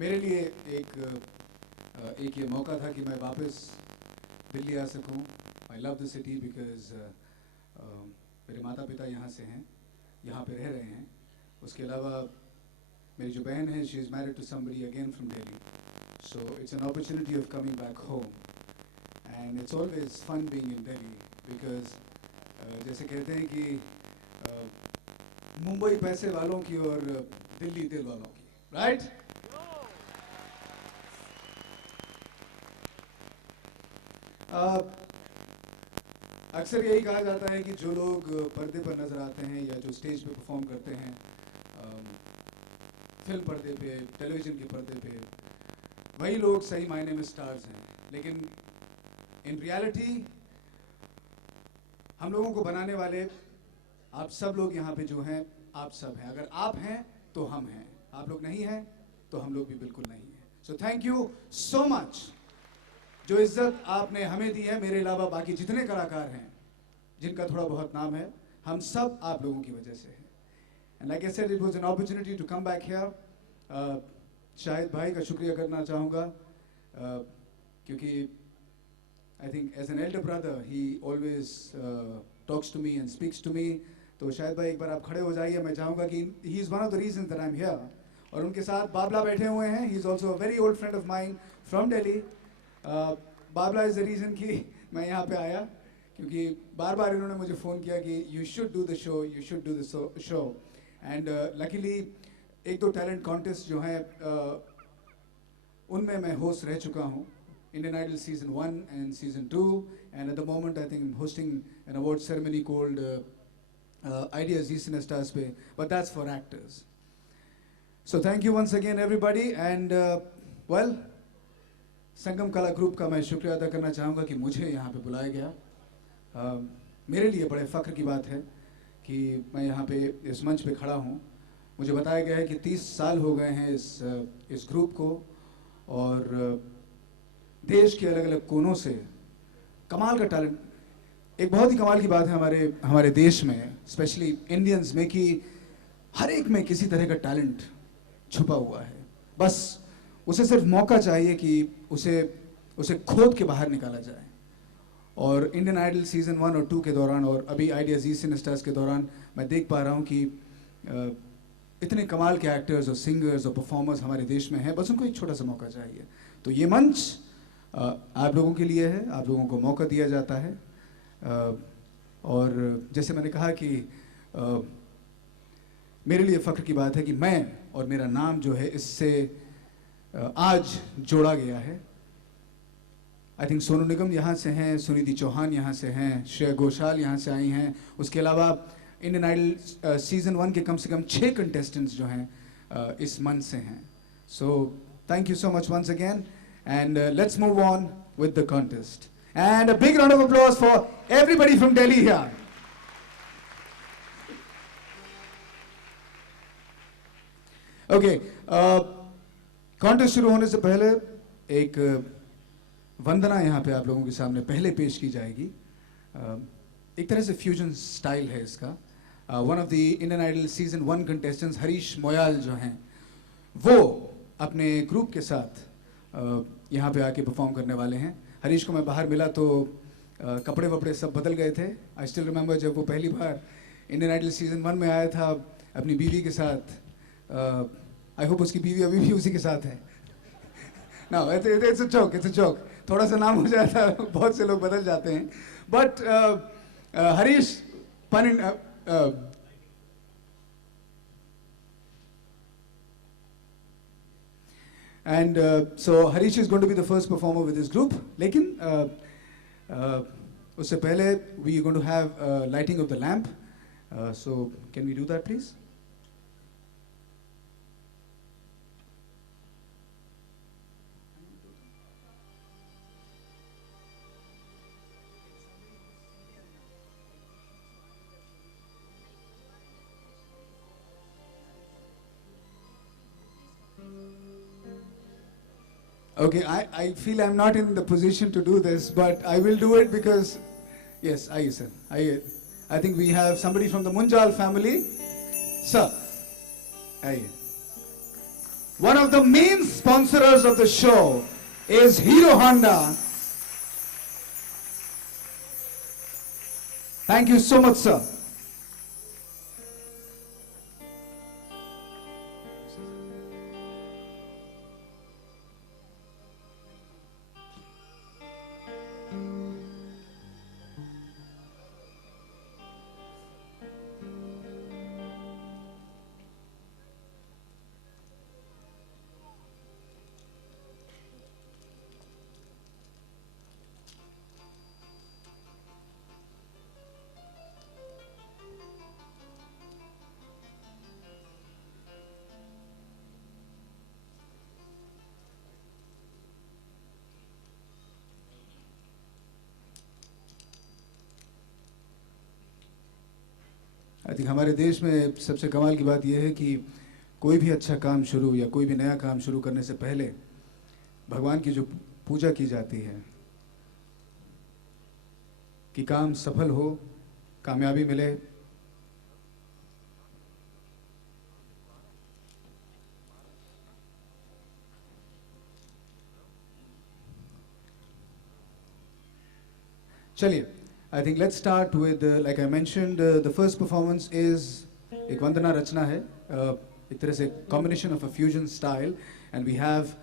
मेरे लिए एक ये मौका था कि मैं वापस दिल्ली आ सकूं। I love the city because मेरे माता पिता यहाँ से हैं, यहाँ पे रह रहे हैं। उसके अलावा मेरी जो बहन है, she is married to somebody again from Delhi, so it's an opportunity of coming back home and it's always fun being in Delhi because जैसे कहते हैं कि मुंबई पैसे वालों की और दिल्ली दिल वालों की, राइट? अक्सर यही कहा जाता है कि जो लोग पर्दे पर नज़र आते हैं या जो स्टेज पे परफॉर्म करते हैं, फिल्म पर्दे पे, टेलीविज़न के पर्दे पे, वही लोग सही मायने में स्टार्स हैं। लेकिन इन रियलिटी हम लोगों को बनाने वाले आप सब लोग यहाँ पे जो हैं, आप सब हैं। अगर आप हैं तो हम हैं, आप लोग नहीं हैं तो हम लोग भी बिल्कुल नहीं हैं। So thank you so much. जो इज्जत आपने हमें दी है, मेरे अलावा बाकी जितने कलाकार हैं जिनका थोड़ा बहुत नाम है, हम सब आप लोगों की वजह से है। And like I said, it was an opportunity to come back here. Shahid भाई का शुक्रिया करना चाहूँगा क्योंकि I think as an elder brother he always talks to me and speaks to me. तो शाहिद भाई एक बार आप खड़े हो जाइए। मैं चाहूँगा कि he is one of the reason that I am here. और उनके साथ बाबला बैठे हुए हैं। He is also a very old friend of mine from Delhi. Babla is the reason कि मैं यहाँ पे आया, क्योंकि बार बार इन्होंने मुझे फ़ोन किया कि you should do the show, you should do the show. And luckily एक दो टैलेंट कॉन्टेस्ट जो हैं उनमें मैं होस्ट रह चुका हूँ, Indian Idol season 1 and season 2, and at the moment I think I am hosting an award ceremony called Ideas Zee Cinestars पे, but that's for actors. So thank you once again everybody and well, संगम कला group का मैं शुक्रिया अदा करना चाहूँगा कि मुझे यहाँ पे बुलाया गया। मेरे लिए बड़े फ़ख्र की बात है कि मैं यहाँ पे इस मंच पे खड़ा हूँ। मुझे बताया गया है कि 30 साल हो गए हैं इस ग्रुप को, और देश के अलग अलग कोनों से कमाल का टैलेंट। एक बहुत ही कमाल की बात है हमारे देश में, स्पेशली इंडियंस में, कि हर एक में किसी तरह का टैलेंट छुपा हुआ है। बस उसे सिर्फ मौका चाहिए कि उसे खोद के बाहर निकाला जाए। और इंडियन आइडल सीजन 1 और 2 के दौरान, और अभी आइडिया ज़ी सिनेस्टार्स के दौरान, मैं देख पा रहा हूँ कि इतने कमाल के एक्टर्स और सिंगर्स और परफॉर्मर्स हमारे देश में हैं। बस उनको एक छोटा सा मौका चाहिए। तो ये मंच आप लोगों के लिए है, आप लोगों को मौका दिया जाता है। और जैसे मैंने कहा कि मेरे लिए फ़ख्र की बात है कि मैं और मेरा नाम जो है इससे आज जोड़ा गया है। आई थिंक सोनू निगम यहाँ से हैं, सुनिधि चौहान यहाँ से हैं, श्रेया घोषाल यहाँ से आई हैं। उसके अलावा इंडियन आइडल सीजन 1 के कम से कम 6 कंटेस्टेंट्स जो हैं इस मंच से हैं। So thank you so much once again and let's move on with the contest. And a big round of applause for everybody from Delhi here. Okay, contest शुरू होने से पहले एक वंदना यहाँ पे आप लोगों के सामने पहले पेश की जाएगी। एक तरह से फ्यूजन स्टाइल है इसका। One of the Indian Idol season 1 contestants Harish Moyal जो हैं, वो अपने ग्रुप के साथ यहाँ पे आके परफॉर्म करने वाले हैं। हरीश को मैं बाहर मिला तो कपड़े वपड़े सब बदल गए थे। आई स्टिल रिमेंबर जब वो पहली बार इंडियन आइडल सीजन 1 में आया था अपनी बीवी के साथ। आई होप उसकी बीवी अभी भी उसी के साथ है। ना इट्स अ जोक। थोड़ा सा नाम हो जाता है, बहुत से लोग बदल जाते हैं। But Harish And so Harish is going to be the first performer with his group. लेकिन उससे पहले we are going to have lighting of the lamp. So can we do that please? Okay, I feel I'm not in the position to do this, but I will do it because, yes, आइए sir, आइए। I think we have somebody from the Munjal family. Sir, आइए। One of the main sponsors of the show is Hero Honda. Thank you so much, sir. I think हमारे देश में सबसे कमाल की बात यह है कि कोई भी अच्छा काम शुरू या कोई भी नया काम शुरू करने से पहले भगवान की जो पूजा की जाती है कि काम सफल हो, कामयाबी मिले। चलिए, I think let's start with, like I mentioned, the first performance is एक वंदना रचना है, एक तरह से combination of a fusion style, and we have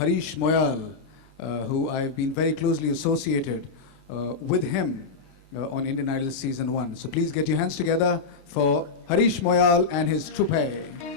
Harish Moyal, who I've been very closely associated with him on Indian Idol Season 1. So please get your hands together for Harish Moyal and his troupe.